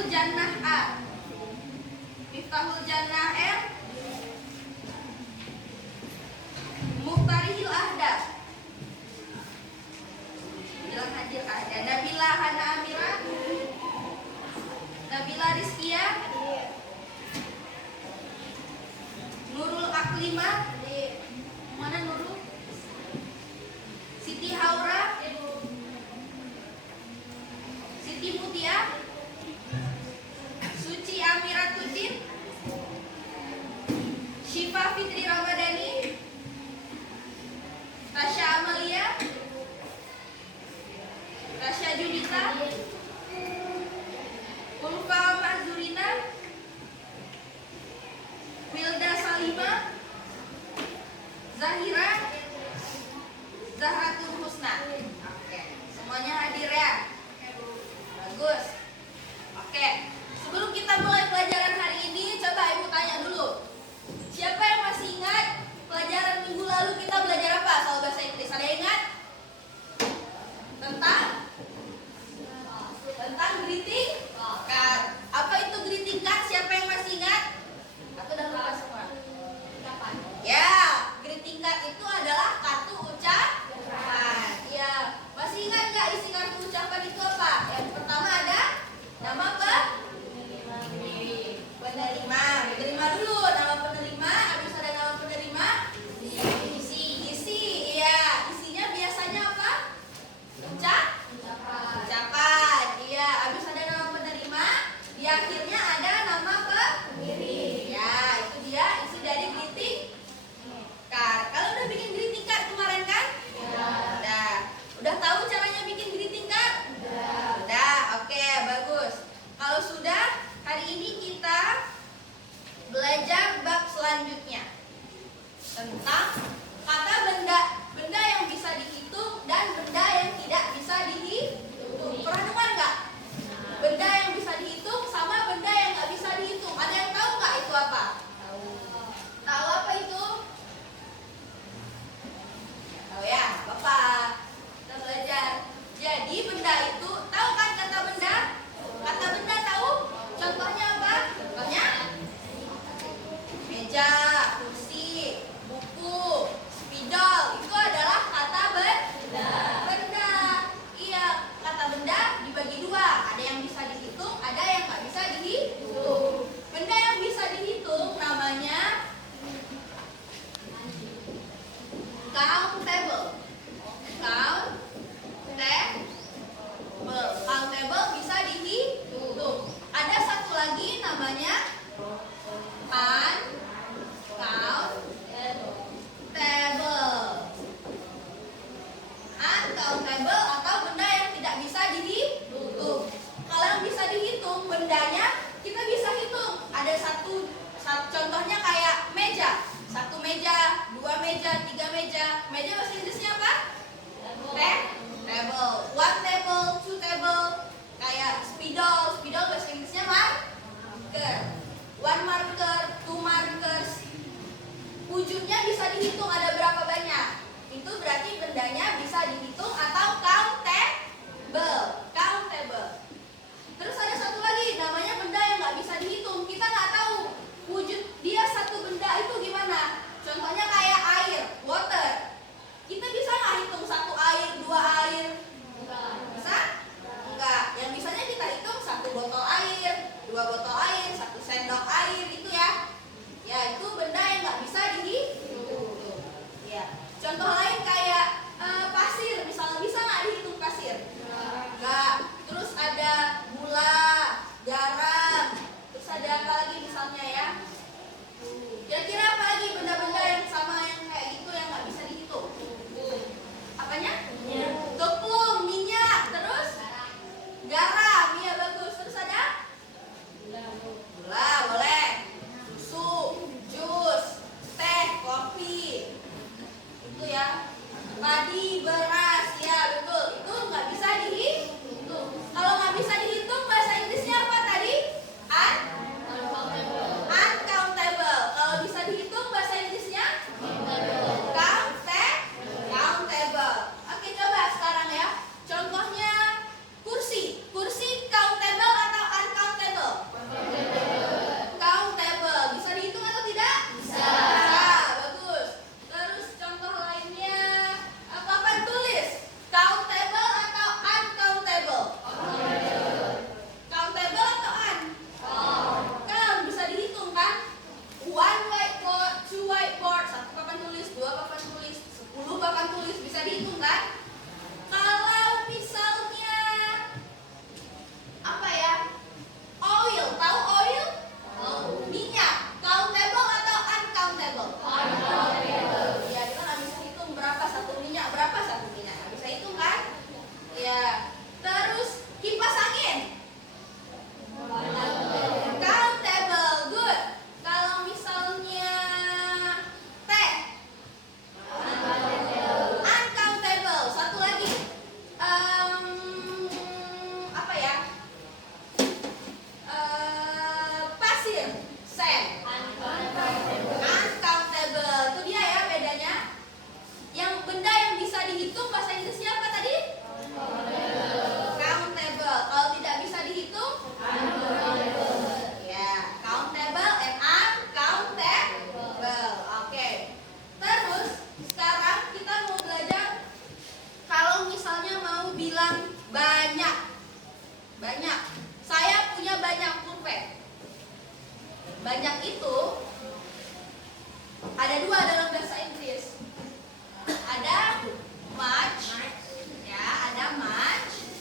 Miftahul Jannah A. Miftahul Jannah M. Mukhtarihil Ahda. Bilang hadir ada. Nabila Hana Amira. Nabila Rizkia. Nurul Aklima. Mana Nurul? Siti Haura. Siti Mutia. Suci Amiratuddin. Syifa Fitri Ramadhani. Tasya Amalia. Tasya Junita. Ulfa Mahzurina. Wilda Salima. bilang banyak. Banyak. Saya punya banyak pulpen. Banyak itu ada dua dalam bahasa Inggris. Ada much, ya, ada much,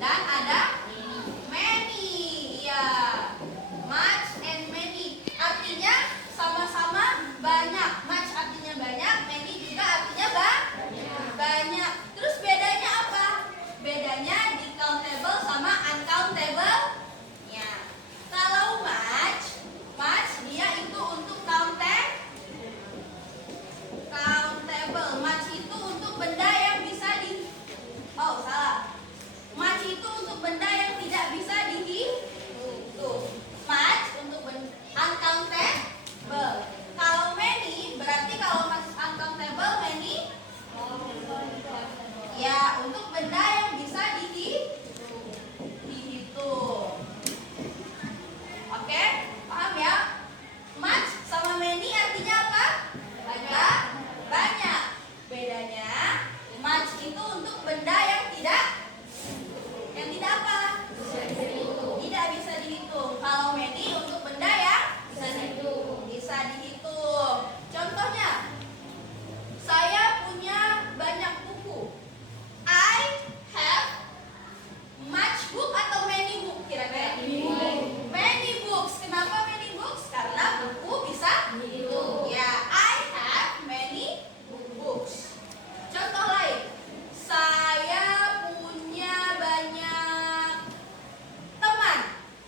dan ada many. Ya, much and many. Artinya sama-sama banyak. Much artinya banyak, many juga artinya banyak. Terus bedanya apa? Bedanya di countable sama uncountable. Ya. Kalau much dia itu untuk countable. Much itu untuk benda yang bisa much itu untuk benda yang tidak bisa dihitung. Much untuk uncountable. Kalau many berarti kalau much uncountable, many ya untuk benda yang bisa dihitung. Oke, paham ya? Much sama many artinya apa? Banyak. Bedanya much itu untuk benda yang tidak apa? Tidak bisa dihitung. Kalau many untuk benda yang bisa dihitung. Contohnya, saya punya banyak buku. I have much book atau many book kira-kira? Many books. Kenapa many books? Karena buku bisa dihitung. Ya, I have many books. Contoh lain, saya punya banyak teman.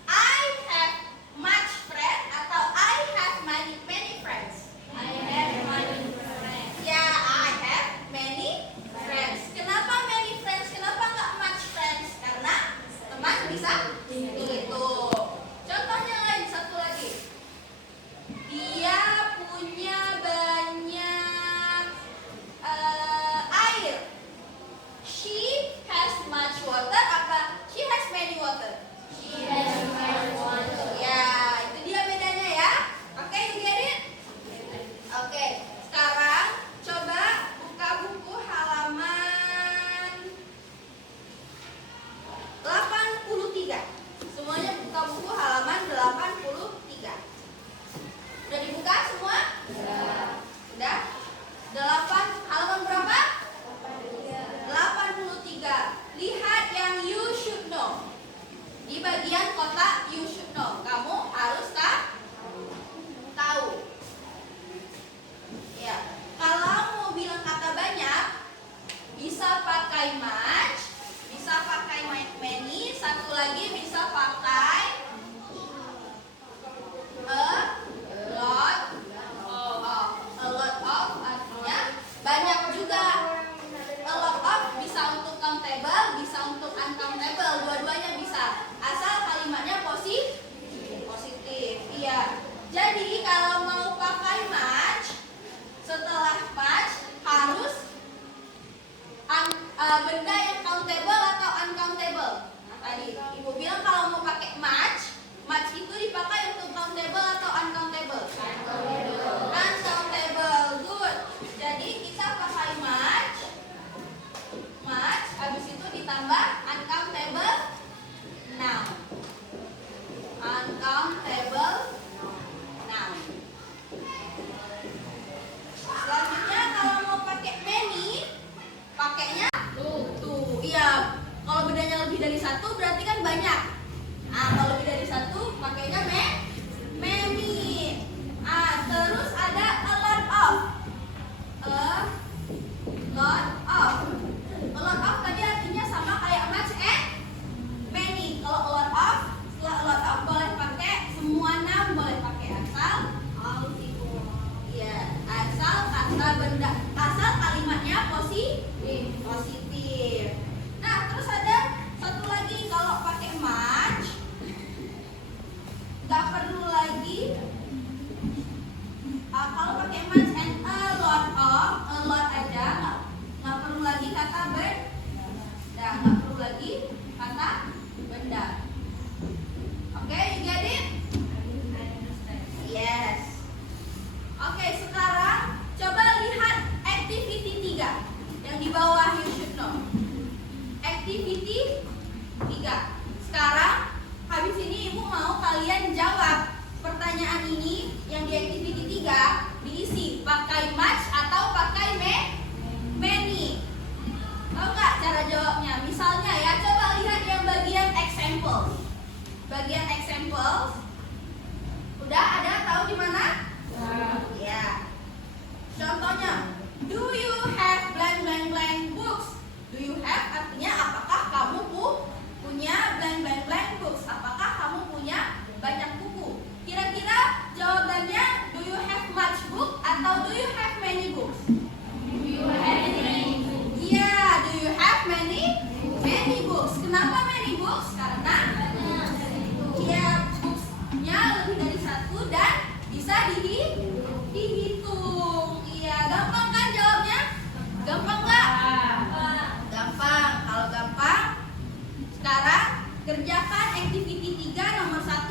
I have much friend atau I have many friends? Ya, I have many friends. Kenapa many friends? Kenapa nggak much friends? Karena teman bisa dihitung. Contohnya lain, satu lagi. Dia punya banyak air. She has much water apa she has many water? Ya, itu dia bedanya ya. Oke, you get it? Oke, sekarang coba buka buku halaman 83. Semuanya buka buku halaman 83. Udah dibuka semua? Udah? 8 halaman berapa? 83. Lihat yang you should know. Di bagian kotak you should know, kamu harus tahu. Ya, kalau mau bilang kata banyak, bisa pakai much, bisa pakai many, satu lagi bisa pakai a lot of. A lot of artinya banyak juga. A lot of bisa untuk countable, bisa untuk uncountable, dua-duanya bisa. Asal kalimatnya positif. Iya. Jadi kalau mau pakai much, setelah much harus benda yang countable atau uncountable. Nah, tadi Ibu bilang kalau mau pakai much itu dipakai untuk countable atau uncountable? Uncountable. Good. Jadi kita pakai much, habis itu ditambah uncountable noun. Uncountable noun. Selanjutnya kalau mau pakai many, pakainya tuh. Iya, kalau bedanya lebih dari satu berarti kan banyak. Nah, kalau lebih dari satu pakainya many. Terus ada a lot of. A lot of tadi artinya sama kayak much and many. Kalau a lot of, setelah a lot of boleh pakai semua noun, boleh pakai asal. Iya, asal kata benda, asal kalimatnya positif. Nah, terus ada satu lagi, kalau pakai much nggak perlu lagi. Kalau pakai much and a lot of, a lot aja nggak bagian examples. Udah ada tahu di mana? Ya. Contohnya, do you have blank blank blank books? Do you have artinya apakah kamu punya blank blank blank books? Apakah kamu punya banyak buku? Kira-kira jawabannya do you have much book atau do you have many books? Do you have many books? Iya, do you have many books? Kenapa many books? Karena iya, books-nya lebih dari satu dan bisa dihitung. Iya, gampang kan jawabnya? Gampang nggak? Gampang. Kalau gampang, sekarang kerjakan activity 3 nomor 1